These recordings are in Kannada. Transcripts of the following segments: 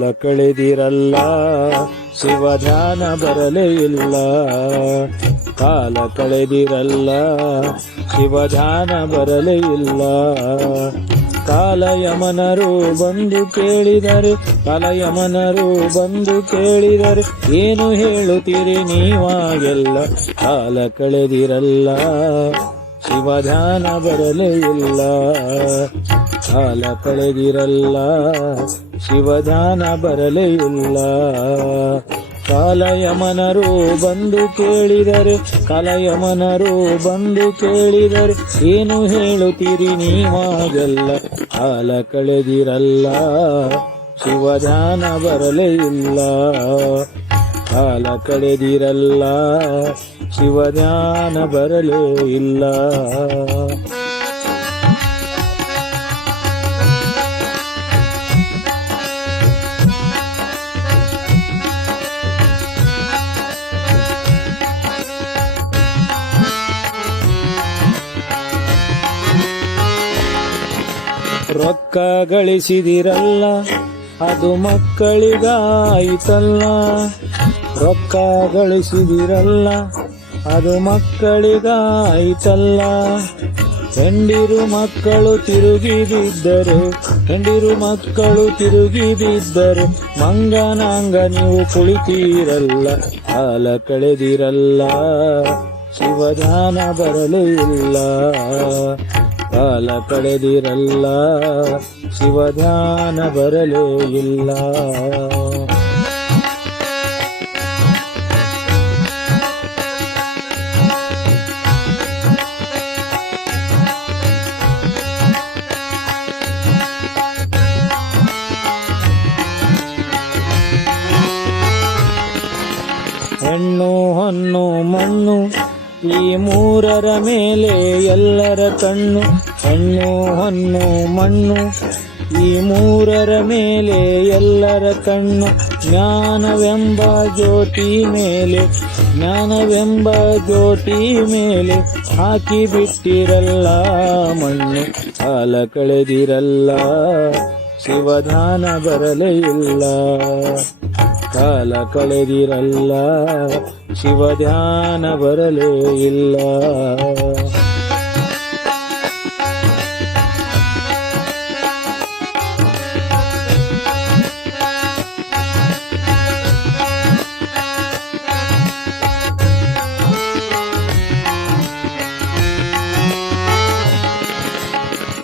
ಕಾಲ ಕಳೆದಿರಲ್ಲ, ಶಿವ ಧ್ಯಾನ ಬರಲೇ ಇಲ್ಲ. ಕಾಲ ಕಳೆದಿರಲ್ಲ, ಶಿವ ಧ್ಯಾನ ಬರಲೇ ಇಲ್ಲ. ಕಾಲಯಮನರು ಬಂದು ಕೇಳಿದರೆ, ಕಾಲಯಮನರು ಬಂದು ಕೇಳಿದರೆ, ಏನು ಹೇಳುತ್ತೀರಿ ನೀವಾಗೆಲ್ಲ? ಕಾಲ ಕಳೆದಿರಲ್ಲ, ಶಿವ ಧ್ಯಾನ ಬರಲೇ ಇಲ್ಲ. ಕಾಲ ಕಳೆದಿರಲ್ಲ, ಶಿವ ಧ್ಯಾನ ಬರಲೇ ಇಲ್ಲ. ಕಾಲಯಮನರು ಬಂದು ಕೇಳಿದರೆ, ಕಾಲಯಮನರು ಬಂದು ಕೇಳಿದರೆ, ಏನು ಹೇಳುತ್ತೀರಿ ನೀವಾಗೆಲ್ಲ? ಕಾಲ ಕಳೆದಿರಲ್ಲ, ಶಿವ ಧ್ಯಾನ ಬರಲೇ ಇಲ್ಲ. ಕಾಲ ಕಳೆದಿರಲ್ಲ, ಶಿವ ಧ್ಯಾನ ಬರಲೇ ಇಲ್ಲ. ರೊಕ್ಕ ಗಳಿಸಿದಿರಲ್ಲ, ಅದು ಮಕ್ಕಳಿಗಾಯಿತಲ್ಲ. ರೊಕ್ಕ ಗಳಿಸಿದಿರಲ್ಲ, ಅದು ಮಕ್ಕಳಿಗಾಯಿತಲ್ಲ. ಹೆಂಡಿರು ಮಕ್ಕಳು ತಿರುಗಿ ಬಿದ್ದರು, ಹೆಂಡಿರು ಮಕ್ಕಳು ತಿರುಗಿ ಬಿದ್ದರು, ಮಂಗನಾಂಗ ನೀವು ಕುಳಿತೀರಲ್ಲ. ಕಾಲ ಕಳೆದಿರಲ್ಲ, ಶಿವ ಧ್ಯಾನ ಬರಲೇ ಇಲ್ಲ. ಕಾಲ ಕಳೆದಿರಲ್ಲ, ಶಿವ ಧ್ಯಾನ ಬರಲೇ ಇಲ್ಲ. ಹೆಣ್ಣು ಹೊನ್ನು ಮಣ್ಣು ಈ ಮೂರರ ಮೇಲೆ ಎಲ್ಲರ ಕಣ್ಣು. ಹೆಣ್ಣು ಹೊನ್ನು ಮಣ್ಣು ಈ ಮೂರರ ಮೇಲೆ ಎಲ್ಲರ ಕಣ್ಣು. ಜ್ಞಾನವೆಂಬ ಜ್ಯೋತಿ ಮೇಲೆ, ಜ್ಞಾನವೆಂಬ ಜ್ಯೋತಿ ಮೇಲೆ ಹಾಕಿ ಬಿಟ್ಟಿರಲ್ಲ ಮಣ್ಣು. ಕಾಲ ಕಳೆದಿರಲ್ಲ, ಶಿವ ಧ್ಯಾನ ಬರಲೇ ಇಲ್ಲ. ಕಾಲ ಕಳೆದಿರಲ್ಲ, ಶಿವ ಧ್ಯಾನ ಬರಲೇ ಇಲ್ಲ.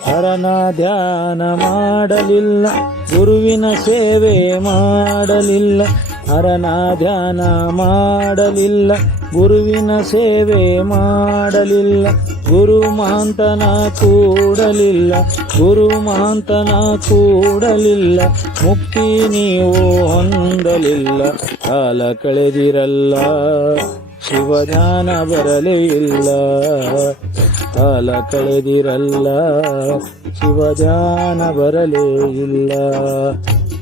ಹರನ ಧ್ಯಾನ ಮಾಡಲಿಲ್ಲ, ಗುರುವಿನ ಸೇವೆ ಮಾಡಲಿಲ್ಲ. ಹರನ ಧ್ಯಾನ ಮಾಡಲಿಲ್ಲ, ಗುರುವಿನ ಸೇವೆ ಮಾಡಲಿಲ್ಲ. ಗುರು ಮಹಾಂತನ ಕೂಡಲಿಲ್ಲ, ಗುರು ಮಹಾಂತನ ಕೂಡಲಿಲ್ಲ. ಮುಕ್ತಿ ನೀವು ಹೊಂದಲಿಲ್ಲ. ಕಾಲ ಕಳೆದಿರಲ್ಲ, ಶಿವ ಧ್ಯಾನ ಬರಲೇ ಇಲ್ಲ. ಕಾಲ ಕಳೆದಿರಲ್ಲ, ಶಿವ ಧ್ಯಾನ ಬರಲೇ ಇಲ್ಲ.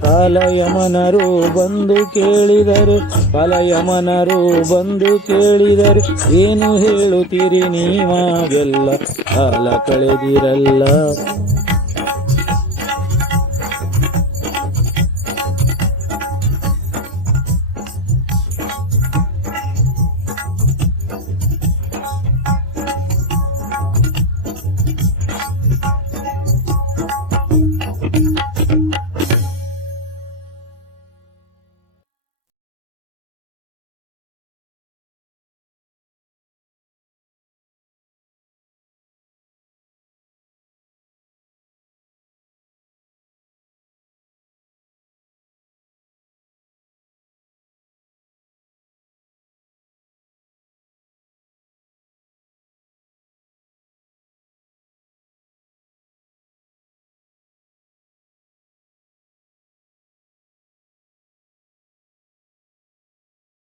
ಕಾಲಯಮನರು ಬಂದು ಕೇಳಿದರು, ಕಾಲಯಮನರು ಬಂದು ಕೇಳಿದರು, ಏನು ಹೇಳುತ್ತೀರಿ ನೀವಾಗೆಲ್ಲ? ಕಾಲ ಕಳೆದಿರಲ್ಲ,